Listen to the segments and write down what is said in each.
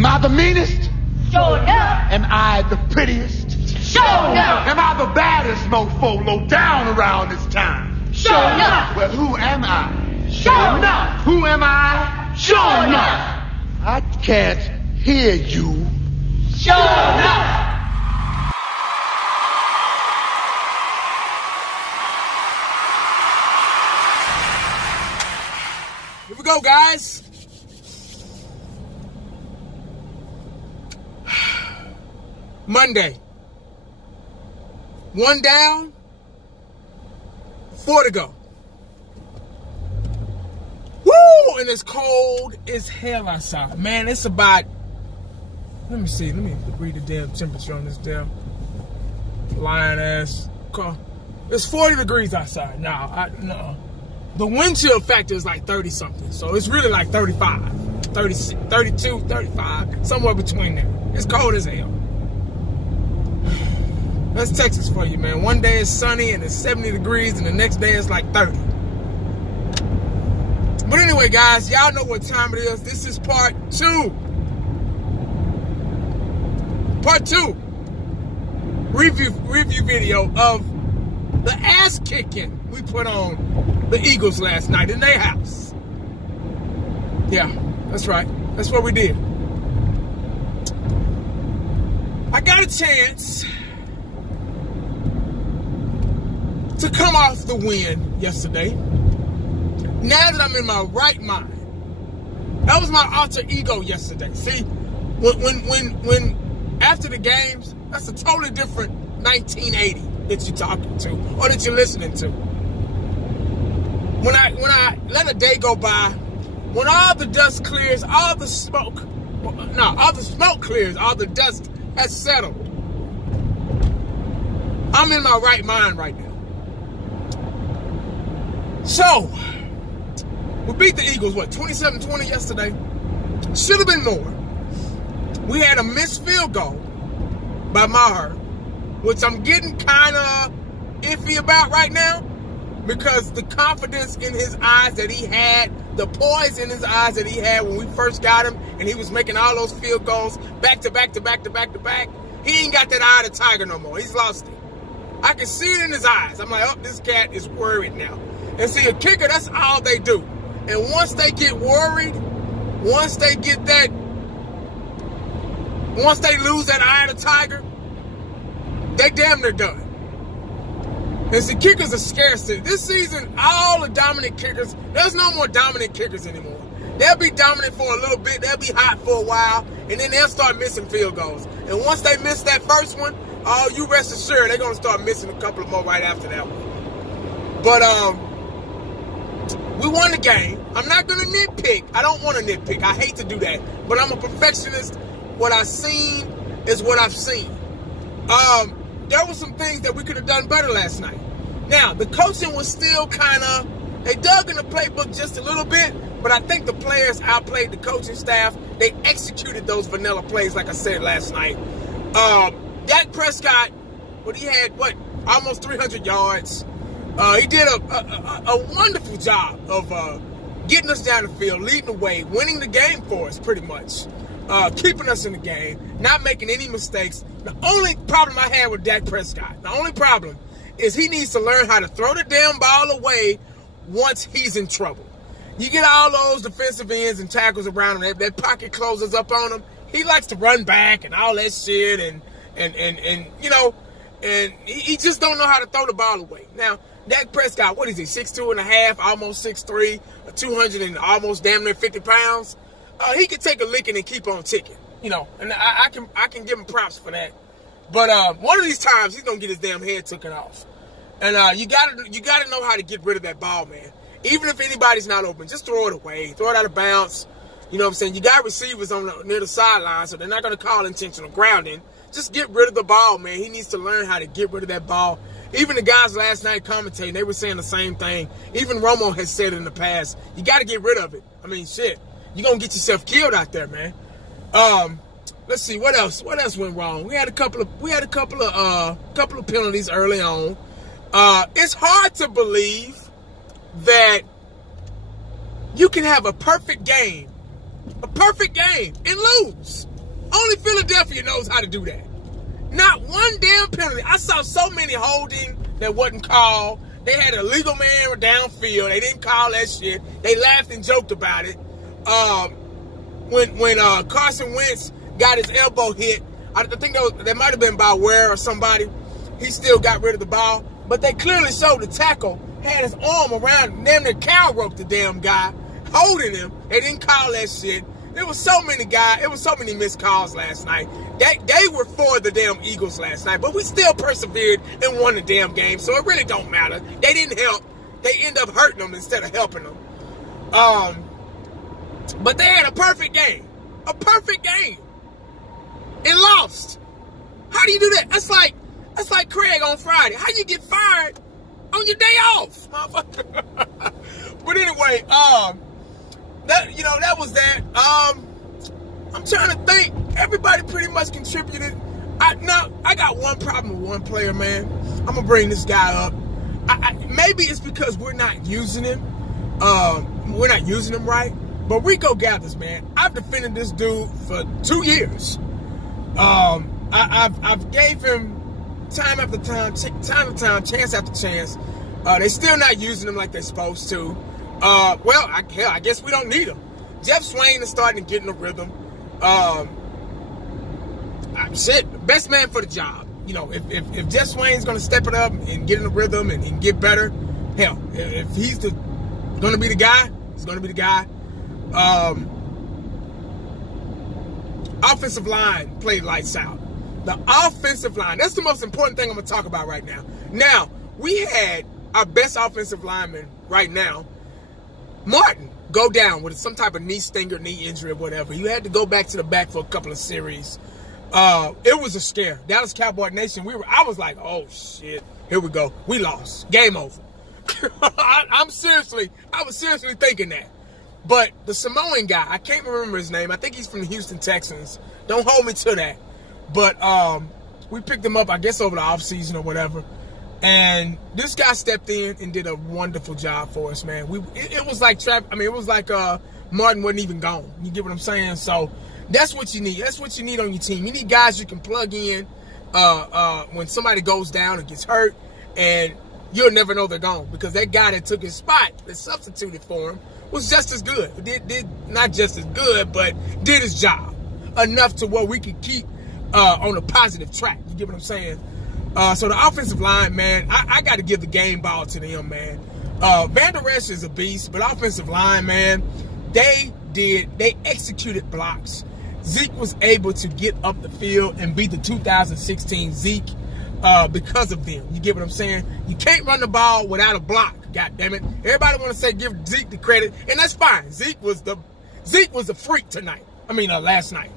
Am I the meanest? Sure enough. Am I the prettiest? Sure enough. Am I the baddest mofo low down around this town? Sure enough. Well, who am I? Sure enough. Who am I? Sure enough. I can't hear you. Sure enough. Here we go, guys. Monday. 1 down, 4 to go. Woo! And it's cold as hell outside. Man, it's about, let me see. Let me read the damn temperature on this damn lying ass car. It's 40 degrees outside. No. The wind chill factor is like 30 something. So it's really like 35, 36, 32, 35, somewhere between there. It's cold as hell. That's Texas for you, man. One day it's sunny and it's 70 degrees and the next day it's like 30. But anyway, guys, y'all know what time it is. This is part 2. Part 2. Review video of the ass kicking we put on the Eagles last night in their house. Yeah, that's right. That's what we did. I got a chance to come off the win yesterday. Now that I'm in my right mind, that was my alter ego yesterday. See, when after the games, that's a totally different 1980 that you're talking to or that you're listening to. When I let a day go by, when all the dust clears, all the smoke clears, all the dust has settled, I'm in my right mind right now. So, we beat the Eagles, 27-20 yesterday? Should have been more. We had a missed field goal by Maher, which I'm getting kind of iffy about right now because the confidence in his eyes that he had, the poise in his eyes that he had when we first got him and he was making all those field goals back to back, he ain't got that eye of the tiger no more. He's lost it. I can see it in his eyes. I'm like, oh, this cat is worried now. And see, a kicker, that's all they do. And once they get worried, once they lose that eye of the tiger, they damn near done. And see, kickers are scarce. This season, all the dominant kickers, there's no more dominant kickers anymore. They'll be dominant for a little bit, they'll be hot for a while, and then they'll start missing field goals. And once they miss that first one, oh, you rest assured they're going to start missing a couple of more right after that one. But, we won the game. I'm not going to nitpick. I don't want to nitpick. I hate to do that. But I'm a perfectionist. What I've seen is what I've seen. There were some things that we could have done better last night. Now, the coaching was still kind of, they dug in the playbook just a little bit, but I think the players outplayed the coaching staff. They executed those vanilla plays, like I said last night. Dak Prescott, he had, almost 300 yards. He did a wonderful job of getting us down the field, leading the way, winning the game for us pretty much, keeping us in the game, not making any mistakes. The only problem I had with Dak Prescott, the only problem is he needs to learn how to throw the damn ball away once he's in trouble. You get all those defensive ends and tackles around him, that pocket closes up on him. He likes to run back and all that shit and you know, and he just don't know how to throw the ball away. Now, Dak Prescott, what is he, 6'2.5", almost 6'3", 200 and almost damn near 50 pounds. He could take a licking and keep on ticking, you know, and I can give him props for that. But one of these times he's gonna get his damn head taken off, and you gotta know how to get rid of that ball, man. Even if anybody's not open, just throw it away, throw it out of bounds. You know what I'm saying? You got receivers near the sideline, so they're not gonna call intentional grounding. Just get rid of the ball, man. He needs to learn how to get rid of that ball. Even the guys last night commentating, they were saying the same thing. Even Romo has said it in the past. You got to get rid of it. I mean, shit. You're going to get yourself killed out there, man. Let's see. What else? What else went wrong? We had a couple of penalties early on. It's hard to believe that you can have a perfect game A perfect game and lose. Only Philadelphia knows how to do that. Not one damn penalty. I saw so many holding that wasn't called. They had a legal man downfield. They didn't call that shit. They laughed and joked about it. When Carson Wentz got his elbow hit, I think that might have been by Ware or somebody. He still got rid of the ball. But they clearly showed the tackle had his arm around, damn near cow roped the damn guy, holding him. They didn't call that shit. There was so many guys. It was so many missed calls last night. They were for the damn Eagles last night, but we still persevered and won the damn game, so it really don't matter. They didn't help. They end up hurting them instead of helping them. But they had a perfect game. A perfect game. And lost. How do you do that? That's like Craig on Friday. How you get fired on your day off, motherfucker? But anyway, that was that. I'm trying to think. Everybody pretty much contributed. I got one problem with one player, man. I'm gonna bring this guy up. Maybe it's because we're not using him. We're not using him right. But Rico Gathers, man, I've defended this dude for 2 years. I've gave him time after time, chance after chance. They're still not using him like they're supposed to. I guess we don't need him. Jeff Swain is starting to get in the rhythm. Best man for the job. You know, if Jeff Swain's going to step it up and get in the rhythm and get better, hell, if he's going to be the guy, he's going to be the guy. Offensive line played lights out. The offensive line, that's the most important thing I'm going to talk about right now. Now, we had our best offensive lineman right now, Martin, go down with some type of knee stinger, knee injury or whatever. You had to go back to the back for a couple of series. It was a scare. Dallas Cowboy Nation, I was like, oh shit, here we go. We lost. Game over. I was seriously thinking that. But the Samoan guy, I can't remember his name. I think he's from the Houston Texans. Don't hold me to that. But we picked him up, I guess, over the offseason or whatever. And this guy stepped in and did a wonderful job for us, man. It was like Martin wasn't even gone. You get what I'm saying? So that's what you need. That's what you need on your team. You need guys you can plug in when somebody goes down and gets hurt, and you'll never know they're gone, because that guy that took his spot, that substituted for him, was just as good. Did not just as good, but did his job enough to where we could keep on a positive track. You get what I'm saying? So the offensive line, man, I got to give the game ball to them, man. Van Der Esch is a beast, but offensive line, man, they executed blocks. Zeke was able to get up the field and beat the 2016 Zeke because of them. You get what I'm saying? You can't run the ball without a block. God damn it! Everybody want to say give Zeke the credit, and that's fine. Zeke was a freak tonight. Last night.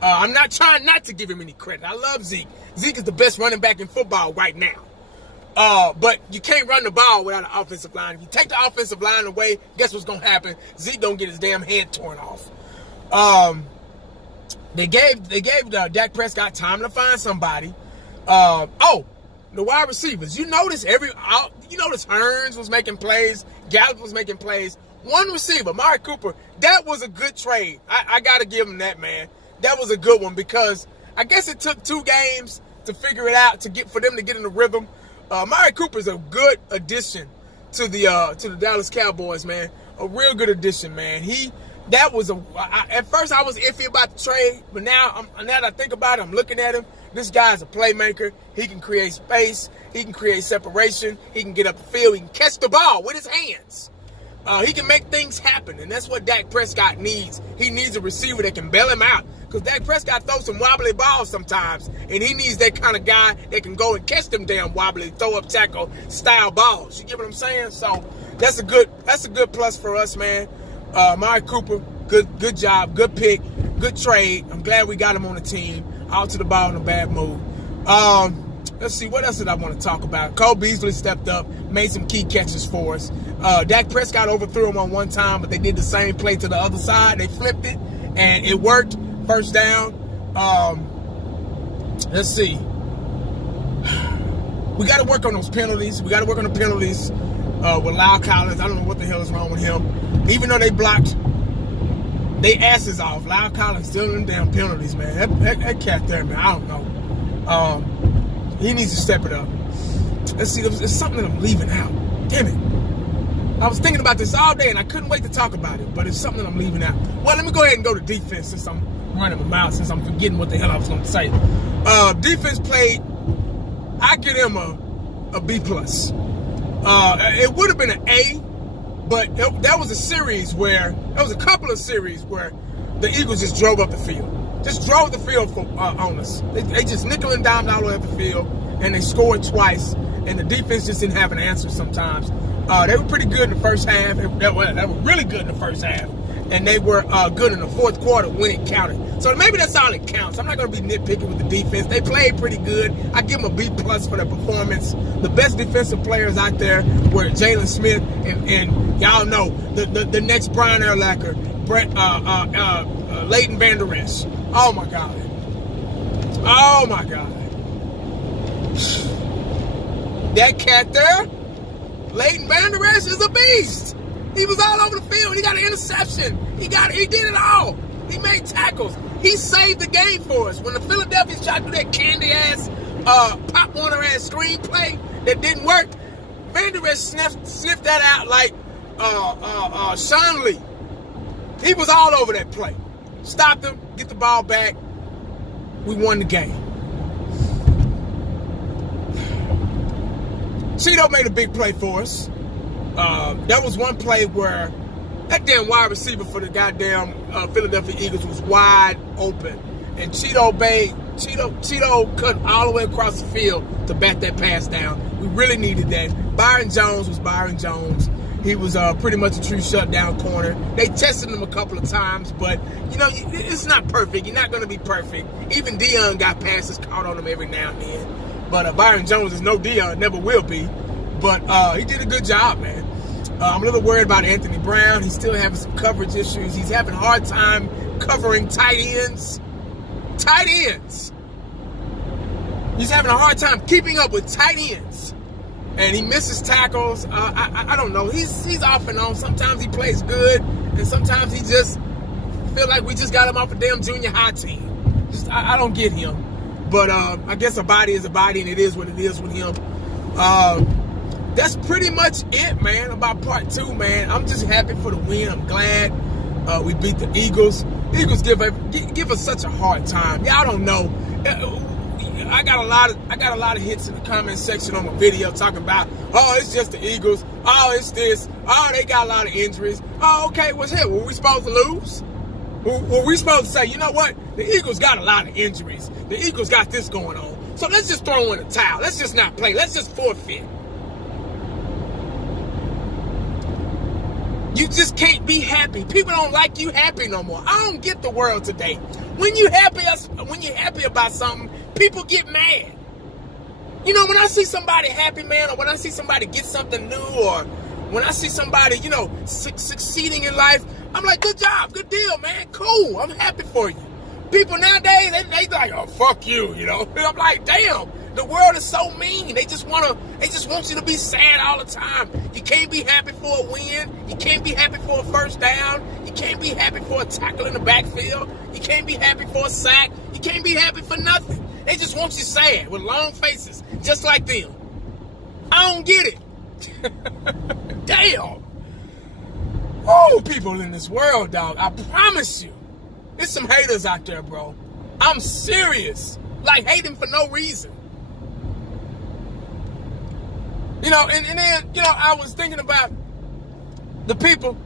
I'm not trying not to give him any credit. I love Zeke. Zeke is the best running back in football right now. But you can't run the ball without an offensive line. If you take the offensive line away, guess what's going to happen? Zeke going to get his damn head torn off. They gave Dak Prescott time to find somebody. The wide receivers. You notice Hearns was making plays. Gallup was making plays. One receiver, Amari Cooper, that was a good trade. I got to give him that, man. That was a good one, because I guess it took 2 games to figure it out, for them to get in the rhythm. Amari Cooper is a good addition to the Dallas Cowboys, man. A real good addition, man. At first I was iffy about the trade, but now that I think about it, I'm looking at him. This guy's a playmaker. He can create space. He can create separation. He can get up the field. He can catch the ball with his hands. He can make things happen, and that's what Dak Prescott needs. He needs a receiver that can bail him out, because Dak Prescott throws some wobbly balls sometimes, and he needs that kind of guy that can go and catch them damn wobbly, throw-up tackle style balls. You get what I'm saying? So that's a good plus for us, man. Amari Cooper, good job, good pick, good trade. I'm glad we got him on the team. Out to the ball in a bad mood. Let's see, what else did I want to talk about? Cole Beasley stepped up, made some key catches for us. Dak Prescott overthrew him on one time, but they did the same play to the other side. They flipped it, and it worked. First down. Let's see. We got to work on those penalties. We got to work on the penalties with Lyle Collins. I don't know what the hell is wrong with him. Even though they blocked they asses off. Lyle Collins still in damn penalties, man. That cat there, man, I don't know. He needs to step it up. Let's see, there's something that I'm leaving out. Damn it. I was thinking about this all day, and I couldn't wait to talk about it, but it's something that I'm leaving out. Well, let me go ahead and go to defense since I'm running my mouth, since I'm forgetting what the hell I was going to say. Defense played, I give him a B+. It would have been an A, but that was a series where, there was a couple of series where the Eagles just drove up the field. Just drove the field on us. They just nickel and dimed all the way up the field, and they scored twice, and the defense just didn't have an answer sometimes. They were pretty good in the first half. They were really good in the first half. And they were good in the fourth quarter when it counted. So maybe that's all it counts. I'm not going to be nitpicking with the defense. They played pretty good. I give them a B+ for their performance. The best defensive players out there were Jalen Smith and y'all know, the next Brian Urlacher, Leighton Vander Esch. Oh, my God. Oh, my God. That cat there, Leighton Vander Esch, is a beast. He was all over the field. He got an interception. He did it all. He made tackles. He saved the game for us. When the Philadelphians tried to do that candy-ass, Pop Warner-ass screenplay that didn't work, Vander Esch sniffed that out like Sean Lee. He was all over that play. Stopped him, get the ball back. We won the game. Cheeto made a big play for us. That was one play where that damn wide receiver for the goddamn Philadelphia Eagles was wide open. And Cheeto cut all the way across the field to bat that pass down. We really needed that. Byron Jones was Byron Jones. He was pretty much a true shutdown corner. They tested him a couple of times, but, you know, it's not perfect. You're not going to be perfect. Even Deion got passes caught on him every now and then. But Byron Jones is no Deion, never will be. But he did a good job, man. I'm a little worried about Anthony Brown. He's still having some coverage issues. He's having a hard time covering tight ends. Tight ends. He's having a hard time keeping up with tight ends. And he misses tackles. I don't know. He's off and on. Sometimes he plays good, and sometimes he just feel like we just got him off a damn junior high team. I don't get him. But I guess a body is a body, and it is what it is with him. That's pretty much it, man, about part 2, man. I'm just happy for the win. I'm glad we beat the Eagles. The Eagles give us such a hard time. Y'all don't know. I got a lot of hits in the comment section on my video talking about, oh, it's just the Eagles. Oh, it's this. Oh, they got a lot of injuries. Oh, okay, what's here? Were we supposed to lose? Were we supposed to say, you know what? The Eagles got a lot of injuries. The Eagles got this going on. So let's just throw in a towel. Let's just not play. Let's just forfeit. You just can't be happy. People don't like you happy no more. I don't get the world today. When you're happy about something, people get mad. You know, when I see somebody happy, man, or when I see somebody get something new, or when I see somebody, you know, succeeding in life, I'm like, good job, good deal, man, cool. I'm happy for you. People nowadays, they like, oh, fuck you, you know. I'm like, damn, the world is so mean. They just want you to be sad all the time. You can't be happy for a win. You can't be happy for a first down. You can't be happy for a tackle in the backfield. You can't be happy for a sack. You can't be happy for nothing. They just want you sad with long faces, just like them. I don't get it. Damn. Oh, people in this world, dog. I promise you. There's some haters out there, bro. I'm serious. Like, hating for no reason. You know, and then, you know, I was thinking about the people,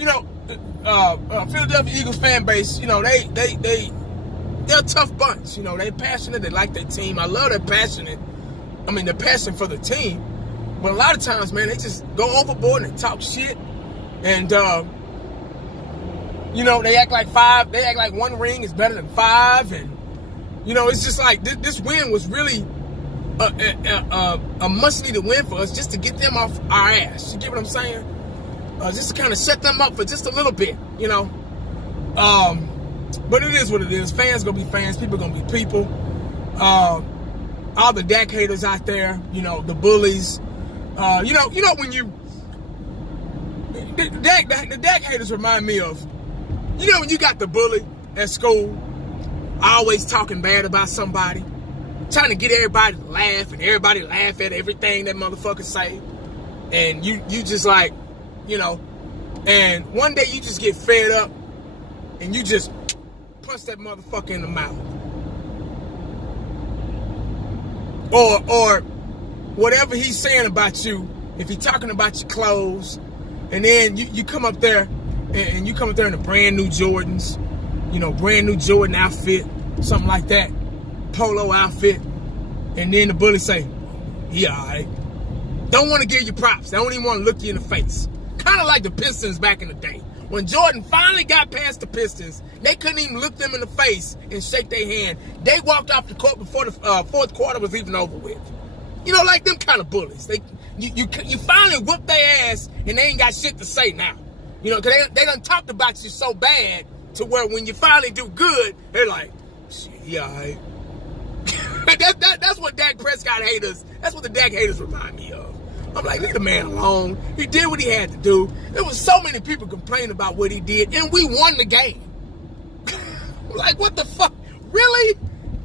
you know, Philadelphia Eagles fan base, you know, they're a tough bunch. You know, they're passionate. They like their team. I love their passion for the team. But a lot of times, man, they just go overboard and talk shit. And, you know, they act like one ring is better than 5. And, you know, it's just like this win was really a must-needed win for us just to get them off our ass. You get what I'm saying? Just to kind of set them up for just a little bit, you know. But it is what it is. Fans going to be fans. People going to be people. All the Dak haters out there, you know, the bullies. You know when you... The Dak haters remind me of... You know when you got the bully at school, always talking bad about somebody, trying to get everybody to laugh, and everybody laugh at everything that motherfucker say, and you just like, you know, and one day you just get fed up, and you just punch that motherfucker in the mouth. Or whatever he's saying about you, if he's talking about your clothes, and then you come up there, and you come up there in a brand new Jordans, you know, brand new Jordan outfit, something like that, polo outfit, and then the bully say, yeah, all right. Don't want to give you props. They don't even want to look you in the face. Kind of like the Pistons back in the day. When Jordan finally got past the Pistons, they couldn't even look them in the face and shake their hand. They walked off the court before the fourth quarter was even over with. You know, like them kind of bullies. You finally whoop their ass, and they ain't got shit to say now. You know, because they done talked about you so bad to where when you finally do good, they're like, shit, yeah, all right. That's what Dak Prescott haters, that's what the Dak haters remind me of. I'm like, leave the man alone. He did what he had to do. There was so many people complaining about what he did, and we won the game. Like, what the fuck? Really?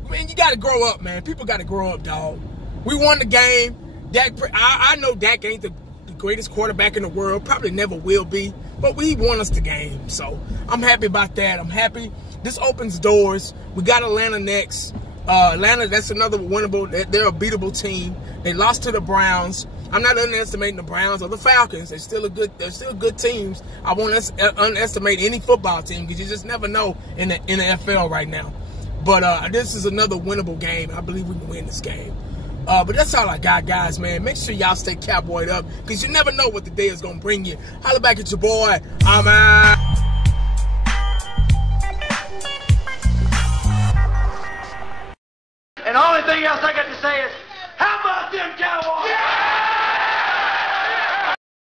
Man, you got to grow up, man. People got to grow up, dog. We won the game. I know Dak ain't the greatest quarterback in the world. Probably never will be. But we won us the game. So I'm happy about that. I'm happy. This opens doors. We got Atlanta next. Atlanta, that's another winnable. They're a beatable team. They lost to the Browns. I'm not underestimating the Browns or the Falcons. They're still good teams. I won't underestimate any football team because you just never know in the NFL right now. But this is another winnable game. I believe we can win this game. But that's all I got, guys, man. Make sure y'all stay cowboyed up because you never know what the day is going to bring you. Holla back at your boy. I'm out. And the only thing else I got to say is, how about them